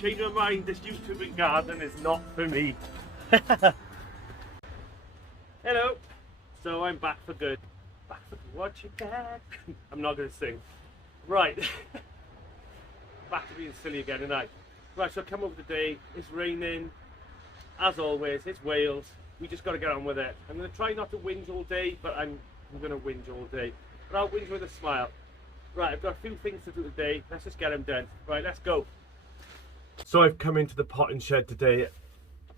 changed my mind. This YouTubing garden is not for me. Hello. So I'm back for good. Back for good. What you got? I'm not going to sing. Right. Back to being silly again tonight. Right, so I come over today. It's raining. As always, it's Wales. We just got to get on with it. I'm going to try not to whinge all day, but I'm going to whinge all day. But I'll whinge with a smile. Right, I've got a few things to do today. Let's just get them done. Right, let's go. So I've come into the potting shed today.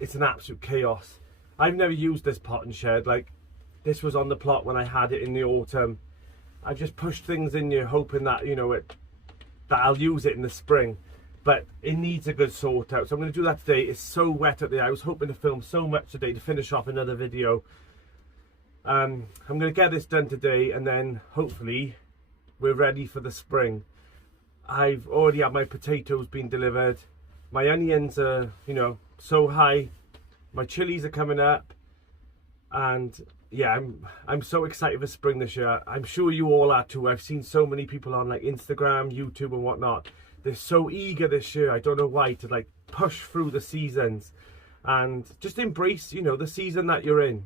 It's an absolute chaos. I've never used this potting shed. Like, this was on the plot when I had it in the autumn. I've just pushed things in here hoping that, you know, that I'll use it in the spring. But it needs a good sort out. So I'm going to do that today. It's so wet up there. I was hoping to film so much today to finish off another video. I'm going to get this done today, and then hopefully we're ready for the spring. I've already had my potatoes being delivered. My onions are, you know, so high. My chilies are coming up. And yeah, I'm so excited for spring this year. I'm sure you all are too. I've seen so many people on like Instagram, YouTube and whatnot. They're so eager this year, I don't know why, to like push through the seasons and just embrace, you know, the season that you're in.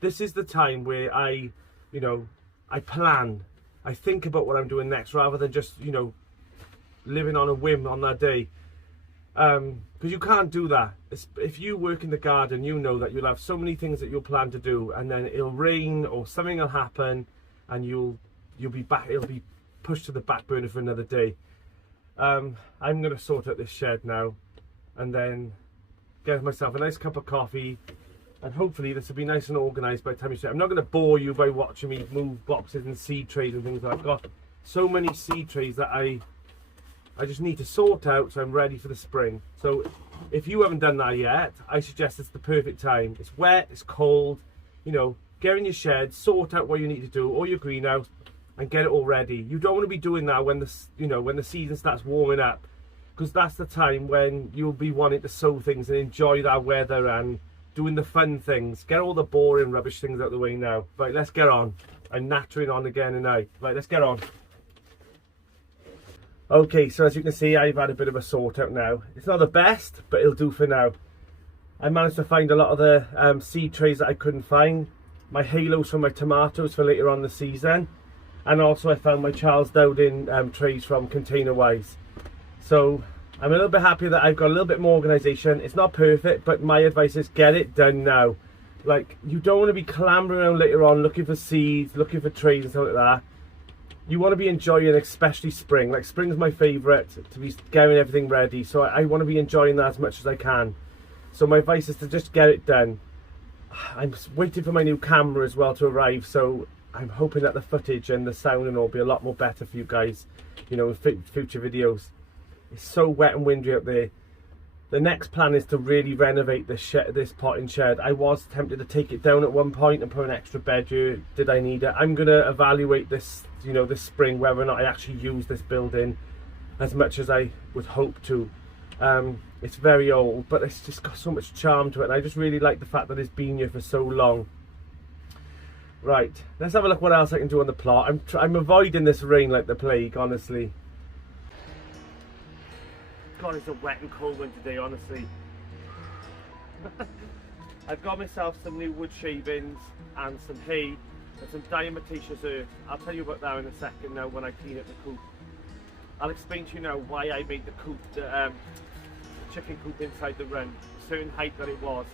This is the time where I plan. I think about what I'm doing next rather than just, you know, living on a whim on that day. Because you can't do that. If you work in the garden, you know that you'll have so many things that you'll plan to do, and then it'll rain or something will happen, and you'll be back. It'll be pushed to the back burner for another day. I'm going to sort out this shed now, and then get myself a nice cup of coffee, and hopefully this will be nice and organised by the time you see it. I'm not going to bore you by watching me move boxes and seed trays and things. I've got so many seed trays that I just need to sort out, so I'm ready for the spring. So if you haven't done that yet, I suggest it's the perfect time. It's wet, it's cold, you know, get in your shed, sort out what you need to do, or your greenhouse, and get it all ready. You don't want to be doing that when the season starts warming up, because that's the time when you'll be wanting to sow things and enjoy that weather and doing the fun things. Get all the boring rubbish things out of the way now. Right, let's get on. I'm nattering on again tonight. Right, let's get on. Okay, so as you can see, I've had a bit of a sort out now. It's not the best, but it'll do for now. I managed to find a lot of the seed trays that I couldn't find. My halos for my tomatoes for later on the season. And also I found my Charles Dowding trays from Container Wise. So I'm a little bit happy that I've got a little bit more organisation. It's not perfect, but my advice is get it done now. Like, you don't want to be clambering around later on looking for seeds, looking for trays and stuff like that. You want to be enjoying, especially spring. Like, spring's my favourite, to be getting everything ready. So I want to be enjoying that as much as I can. So my advice is to just get it done. I'm waiting for my new camera as well to arrive, so I'm hoping that the footage and the sound and all will be a lot more better for you guys, you know, in future videos. It's so wet and windy up there. The next plan is to really renovate this potting shed. I was tempted to take it down at one point and put an extra bed here. Did I need it? I'm going to evaluate this, you know, this spring, whether or not I actually use this building as much as I would hope to. It's very old, but it's just got so much charm to it, and I just really like the fact that it's been here for so long. Right, let's have a look what else I can do on the plot. I'm avoiding this rain like the plague, honestly. God, it's a wet and cold one today, honestly. I've got myself some new wood shavings and some hay and some diatomaceous earth. I'll tell you about that in a second now when I clean up the coop. I'll explain to you now why I made the coop, the chicken coop inside the run, a certain height that it was.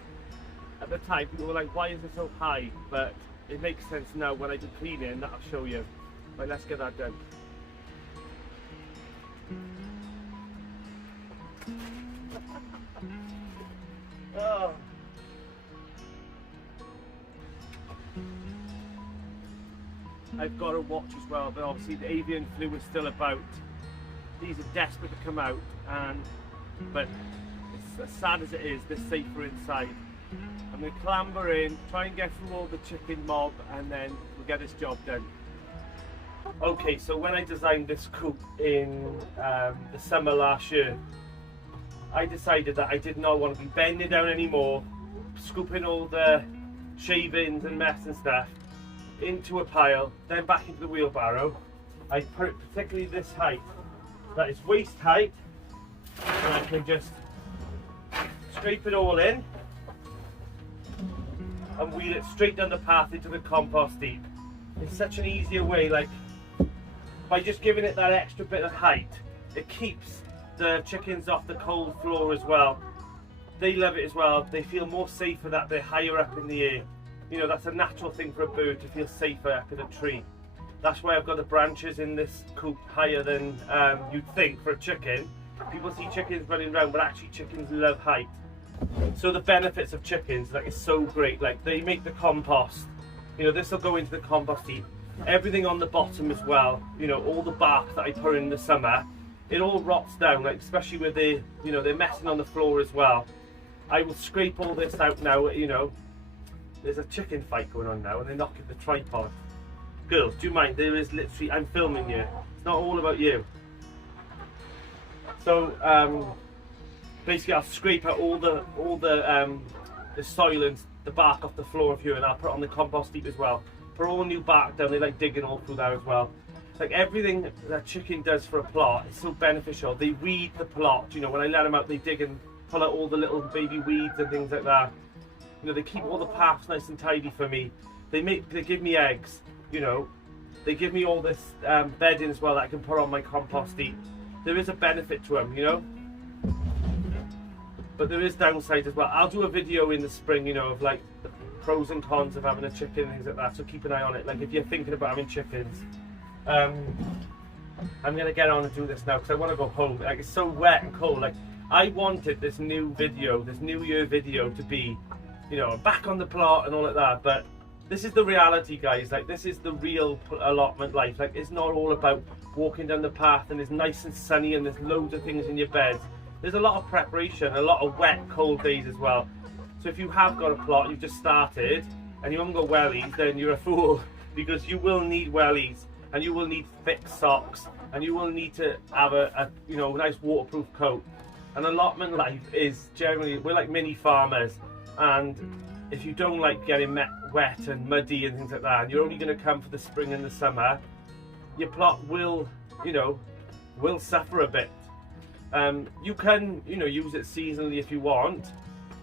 At the time, people were like, why is it so high? But it makes sense now when I do cleaning, that I'll show you. Right, let's get that done. Oh. I've got to watch as well, but obviously the avian flu is still about. These are desperate to come out, but it's as sad as it is, they're safer inside. I'm going to clamber in, try and get through all the chicken mob, and then we'll get this job done. Okay, so when I designed this coop in the summer last year, I decided that I did not want to be bending down anymore, scooping all the shavings and mess and stuff into a pile, then back into the wheelbarrow. I put it particularly this height, that is waist height, And I can just scrape it all in and wheel it straight down the path into the compost heap. It's such an easier way, like by just giving it that extra bit of height, it keeps the chickens off the cold floor as well. They love it as well. They feel more safer that they're higher up in the air. You know, that's a natural thing for a bird to feel safer up in a tree. That's why I've got the branches in this coop higher than you'd think for a chicken. People see chickens running around, but actually chickens love height. So the benefits of chickens, like, is so great. Like, they make the compost. You know, this will go into the compost heap. Everything on the bottom as well. You know, all the bark that I put in the summer, it all rots down. Like, especially where they, you know, they're messing on the floor as well. I will scrape all this out now. You know, there's a chicken fight going on now, and they're knocking the tripod. Girls, do you mind? There is literally, I'm filming you. It's not all about you. So basically, I'll scrape out all the soil and the bark off the floor of here, and I'll put it on the compost heap as well. Put all new bark down. They like digging all through there as well. Like, everything that chicken does for a plot is so beneficial. They weed the plot. You know, when I let them out, they dig and pull out all the little baby weeds and things like that. You know, they keep all the paths nice and tidy for me. They give me eggs. You know, they give me all this bedding as well that I can put on my compost heap. There is a benefit to them, you know, but there is downside as well. I'll do a video in the spring, you know, of like the pros and cons of having a chicken and things like that, so keep an eye on it. Like, if you're thinking about having chickens, I'm going to get on and do this now because I want to go home. Like, it's so wet and cold. Like, I wanted this new video, this New Year video, to be, you know, back on the plot and all like that, but this is the reality, guys. Like, this is the real allotment life. Like, it's not all about walking down the path and it's nice and sunny and there's loads of things in your bed. There's a lot of preparation, a lot of wet, cold days as well. So if you have got a plot, you've just started, and you haven't got wellies, then you're a fool, because you will need wellies, and you will need thick socks, and you will need to have a you know, nice waterproof coat. And allotment life is generally, we're like mini farmers, and if you don't like getting wet and muddy and things like that, and you're only going to come for the spring and the summer, your plot will, you know, will suffer a bit. You can, you know, use it seasonally if you want,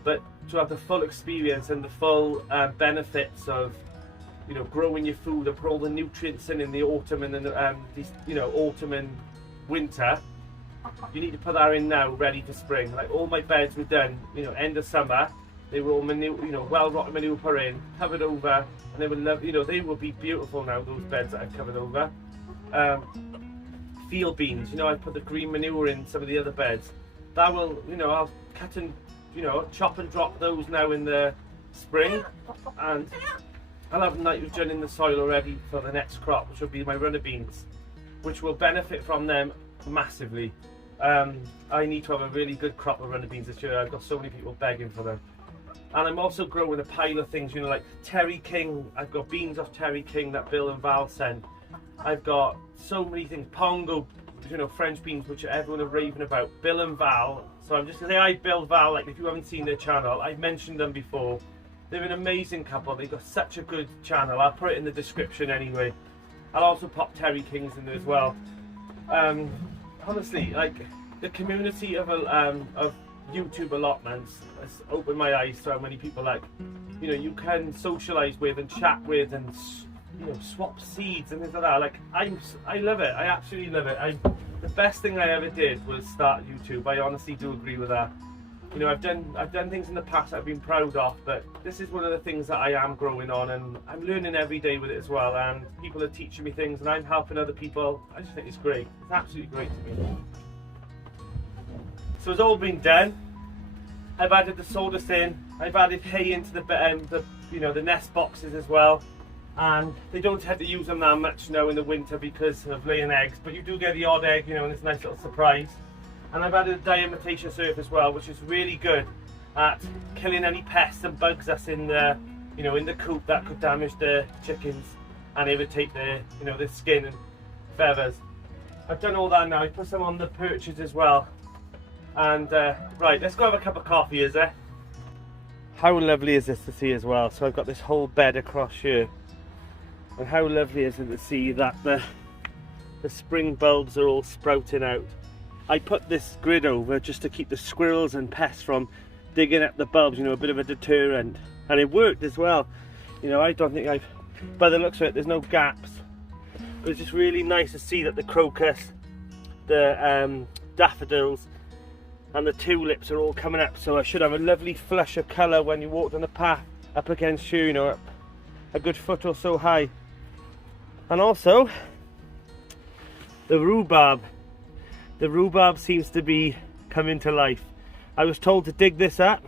but to have the full experience and the full benefits of, you know, growing your food and put all the nutrients in the autumn and then you know, autumn and winter, you need to put that in now, ready for spring. Like, all my beds were done, you know, end of summer. They were all manure, you know, well-rotted manure put in, covered over, and they would love, you know, they will be beautiful now, those beds that I've covered over. Field beans, you know, I put the green manure in some of the other beds. That will, you know, I'll cut and, you know, chop and drop those now in the spring, and I'll have nitrogen in the soil already for the next crop, which will be my runner beans, which will benefit from them massively. I need to have a really good crop of runner beans this year. I've got so many people begging for them. And I'm also growing a pile of things, you know, like Terry King. I've got beans off Terry King that Bill and Val sent. I've got so many things, Pongo, you know, French beans, which everyone are raving about. Bill and Val. So I'm just going to say hi, Bill, Val. Like, if you haven't seen their channel, I've mentioned them before. They're an amazing couple. They've got such a good channel. I'll put it in the description anyway. I'll also pop Terry Kings in there as well. Honestly, like, the community of YouTube allotments has opened my eyes to how many people, like, you know, you can socialize with and chat with and, you know, swap seeds and things like that. Like, I love it. I absolutely love it. The best thing I ever did was start YouTube. I honestly do agree with that. You know, I've done things in the past that I've been proud of, but this is one of the things that I am growing on, and I'm learning every day with it as well, and people are teaching me things and I'm helping other people. I just think it's great. It's absolutely great to me. So it's all been done. I've added the sawdust in. I've added hay into the you know, the nest boxes as well, and they don't tend to use them that much now in the winter because of laying eggs, but you do get the odd egg, you know, and it's a nice little surprise. And I've added a diatomaceous earth as well, which is really good at killing any pests and bugs that's in the, you know, in the coop that could damage the chickens and irritate their, you know, their skin and feathers. I've done all that now. I put some on the perches as well. And right, let's go have a cup of coffee, is there? How lovely is this to see as well? So I've got this whole bed across here, and how lovely is it to see that the spring bulbs are all sprouting out. I put this grid over just to keep the squirrels and pests from digging up the bulbs, you know, a bit of a deterrent. And it worked as well. You know, I don't think I've, by the looks of it, there's no gaps. But it's just really nice to see that the crocus, the daffodils and the tulips are all coming up. So I should have a lovely flush of colour when you walk down the path up against you know, up a good foot or so high. And also, the rhubarb. The rhubarb seems to be coming to life. I was told to dig this up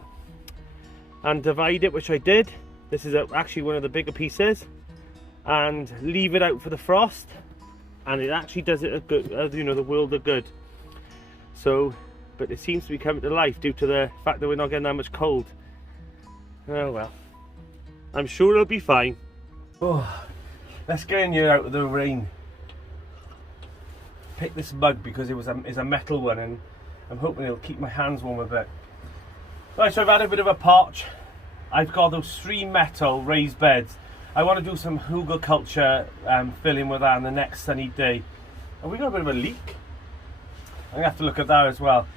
and divide it, which I did. This is actually one of the bigger pieces, and leave it out for the frost, and it actually does it a good, you know, the world of good. So, but it seems to be coming to life due to the fact that we're not getting that much cold. Oh well, I'm sure it'll be fine. Oh, let's get in here out of the rain. Pick this mug because it was a metal one, and I'm hoping it'll keep my hands warm a bit. Right, so I've had a bit of a potch. I've got those 3 metal raised beds. I want to do some hugelkultur filling with that on the next sunny day. And we got a bit of a leak. I'm gonna have to look at that as well.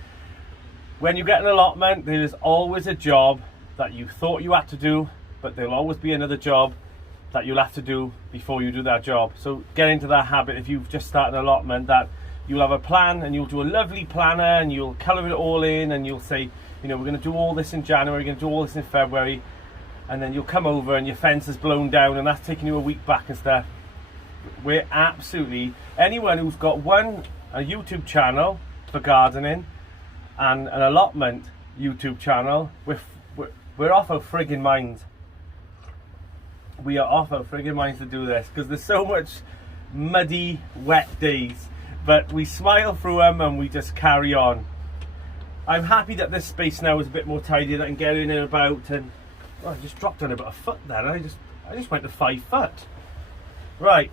When you get an allotment, there is always a job that you thought you had to do, but there'll always be another job that you'll have to do before you do that job. So get into that habit if you've just started an allotment, that you'll have a plan and you'll do a lovely planner and you'll colour it all in, and you'll say, you know, we're going to do all this in January, we're going to do all this in February, and then you'll come over and your fence is blown down and that's taking you a week back and stuff. We're absolutely, anyone who's got a YouTube channel for gardening and an allotment YouTube channel, we're off our friggin' minds. We are off our friggin' minds to do this because there's so much muddy, wet days, but we smile through them and we just carry on. I'm happy that this space now is a bit more tidy, that I can get in and about, and oh, I just dropped on about a foot there. I just went to 5 foot. Right.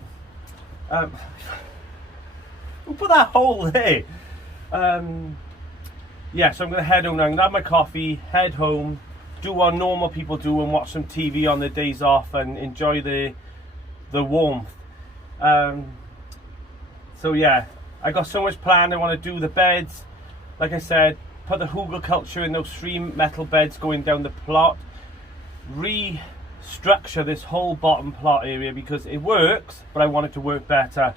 Who put that hole there? Yeah, so I'm going to head home now. I'm going to have my coffee, head home, do what normal people do and watch some TV on their days off and enjoy the warmth. So yeah, I got so much planned. I want to do the beds, like I said, put the hugelkultur in those 3 metal beds going down the plot, restructure this whole bottom plot area because it works, but I want it to work better.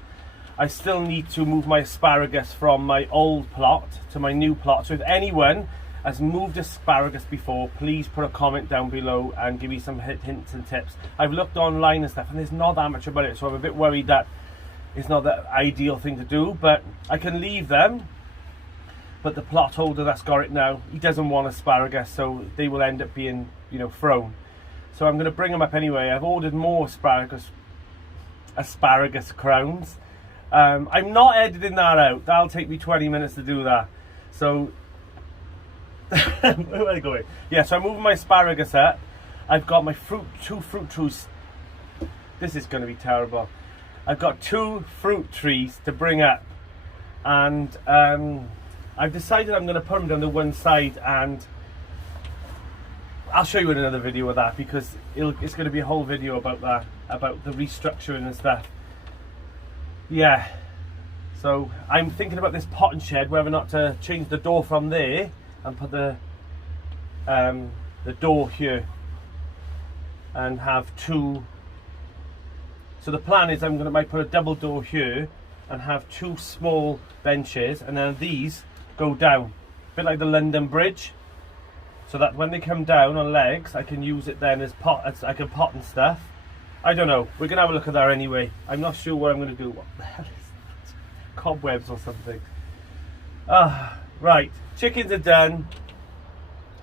I still need to move my asparagus from my old plot to my new plot. So if anyone has moved asparagus before, please put a comment down below and give me some hints and tips. I've looked online and stuff and there's not that much about it, so I'm a bit worried that it's not the ideal thing to do, but I can leave them. But the plot holder that's got it now, he doesn't want asparagus, so they will end up being, you know, thrown. So I'm going to bring them up anyway. I've ordered more asparagus crowns. I'm not editing that out. That'll take me 20 minutes to do that. So where am I going? Yeah, so I'm moving my asparagus up. I've got my 2 fruit trees. This is going to be terrible. I've got 2 fruit trees to bring up, and I've decided I'm going to put them down to one side, and I'll show you in another video of that because it's going to be a whole video about that, about the restructuring and stuff. Yeah, so I'm thinking about this potting shed, whether or not to change the door from there and put the door here and have 2. So the plan is I might put a double door here and have 2 small benches, and then these go down, a bit like the London Bridge, so that when they come down on legs I can use it then as I can pot and stuff. I don't know, we're gonna have a look at that anyway. I'm not sure what I'm gonna do. What the hell is that? Cobwebs or something. Right, chickens are done.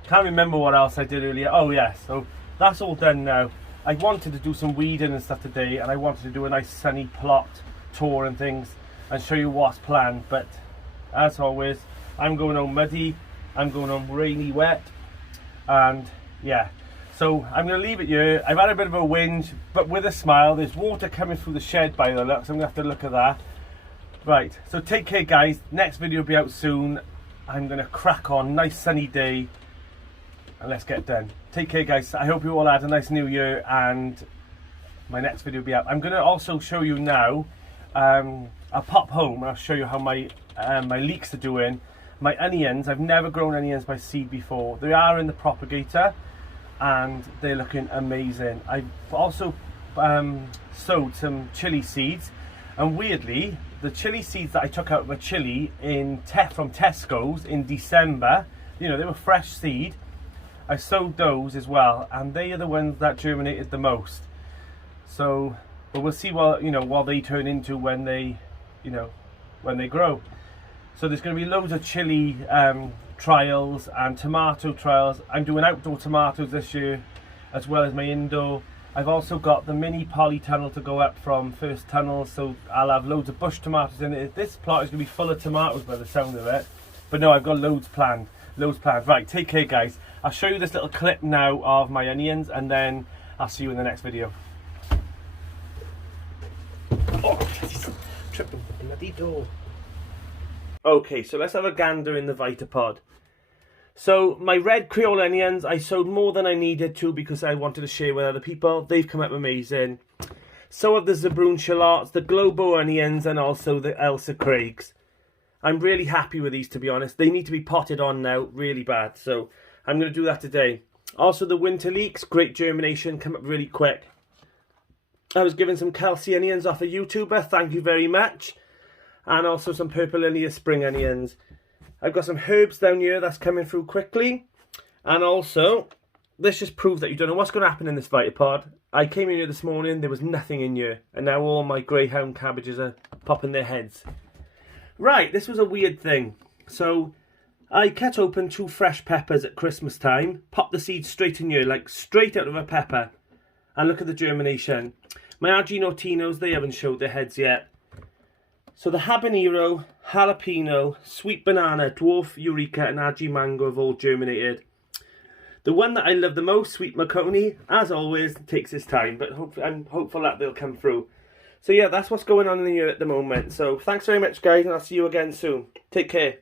Can't remember what else I did earlier. Oh yes, so that's all done now. I wanted to do some weeding and stuff today, and I wanted to do a nice sunny plot tour and things and show you what's planned, but as always I'm going home muddy, I'm going home rainy, wet, and yeah, so I'm going to leave it here. I've had a bit of a whinge, but with a smile. There's water coming through the shed by the looks, so I'm going to have to look at that. Right, so take care guys, next video will be out soon. I'm going to crack on, nice sunny day, and let's get done. Take care guys, I hope you all had a nice new year, and my next video will be out. I'm going to also show you now I'll pop home and I'll show you how my my leeks are doing. My onions, I've never grown onions by seed before. They are in the propagator and they're looking amazing. I've also sowed some chili seeds, and weirdly the chili seeds that I took out of a chili from Tesco's in December, you know, they were fresh seed. I sowed those as well, and they are the ones that germinated the most. So, but we'll see what, you know, what they turn into when they, you know, when they grow. So there's going to be loads of chili trials and tomato trials. I'm doing outdoor tomatoes this year as well as my indoor. I've also got the mini polytunnel to go up from first tunnel, so I'll have loads of bush tomatoes in it. This plot is going to be full of tomatoes by the sound of it. But no, I've got loads planned. Loads planned. Right, take care guys. I'll show you this little clip now of my onions, and then I'll see you in the next video. Oh, tripping the bloody door. Okay, so let's have a gander in the Vitapod. So my red Creole onions, I sowed more than I needed to because I wanted to share with other people. They've come up amazing. So have the Zabroon shallots, the Globo onions, and also the Elsa Craigs. I'm really happy with these, to be honest. They need to be potted on now really bad, so I'm going to do that today. Also the winter leeks, great germination, come up really quick. I was given some Kelsey onions off a YouTuber, thank you very much. And also some purple linear spring onions. I've got some herbs down here that's coming through quickly. And also, this just proves that you don't know what's going to happen in this Vitapod. I came in here this morning, there was nothing in here. And now all my greyhound cabbages are popping their heads. Right, this was a weird thing. So, I cut open 2 fresh peppers at Christmas time. Popped the seeds straight in here, like straight out of a pepper. And look at the germination. My Argentinotinos, they haven't showed their heads yet. So the habanero, jalapeno, sweet banana, dwarf eureka and Aji mango have all germinated. The one that I love the most, sweet maconi, as always, takes its time, but I'm hopeful that they'll come through. So yeah, that's what's going on in here at the moment. So thanks very much guys, and I'll see you again soon. Take care.